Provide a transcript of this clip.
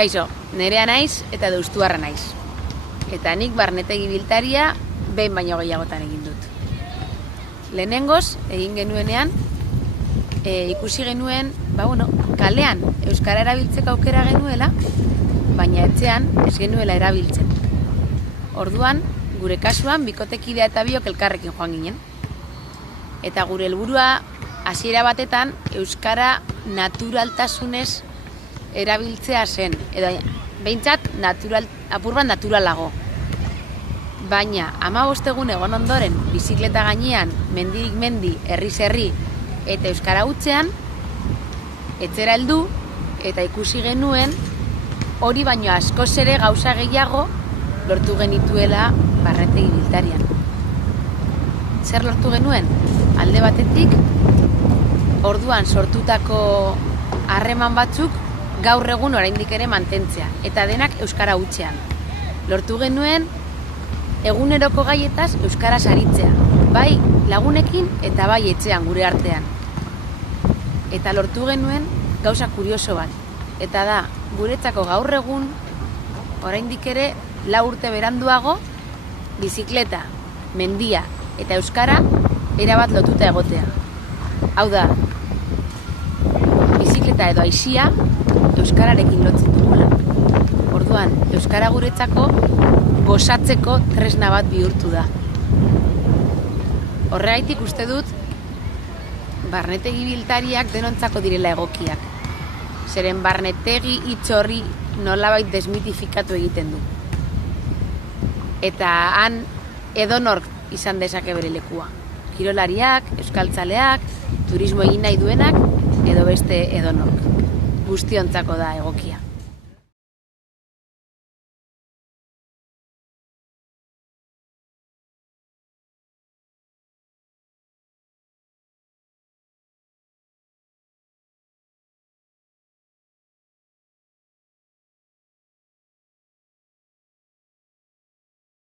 Kaixo, nerea naiz eta deustuarra naiz. Eta nik barnetegi biltaria behin baino gehiagotan egin dut. Lehenengoz, egin genuenean, ikusi genuen, kalean euskara erabiltzeko aukera genuela, baina etxean ez genuela erabiltzen. Orduan, gure kasuan, bikotekidea eta biok elkarrekin joan ginen. Eta gure helburua hasiera batetan euskara naturaltasunez erabiltzea zen, edo behintzat apur bat naturalago. Baina 15 egun egon ondoren bizikleta gainean, mendirik mendi, herriz herri eta euskara hutsean, etxera heldu eta ikusi genuen hori baino askoz ere gauza gehiago lortu genituela barnetegi biltarian. Zer lortu genuen? Alde batetik, orduan sortutako harreman batzuk gaur egun oraindik ere mantentzea, eta denak euskara hutsean. Lortu genuen eguneroko gaietaz euskaraz aritzea, bai lagunekin eta bai etxean gure artean. Eta lortu genuen gauza kurioso bat, eta da guretzako gaur egun oraindik ere 4 urte beranduago bizikleta, mendia eta euskara erabat lotuta egotea. Hau da, bizikleta edo aisia euskararekin lotzen dugula. Orduan, euskara guretzako gozatzeko tresna bat bihurtu da. Horregaitik uste dut barnetegi biltariak denontzako direla egokiak. Zeren barnetegi hitz horri nolabait desmitifikatu egiten du. Eta han edonork izan dezake bere lekua. Kirolariak, euskaltzaleak, turismo egin nahi duenak edo beste edonork. Guztiontzako da egokia.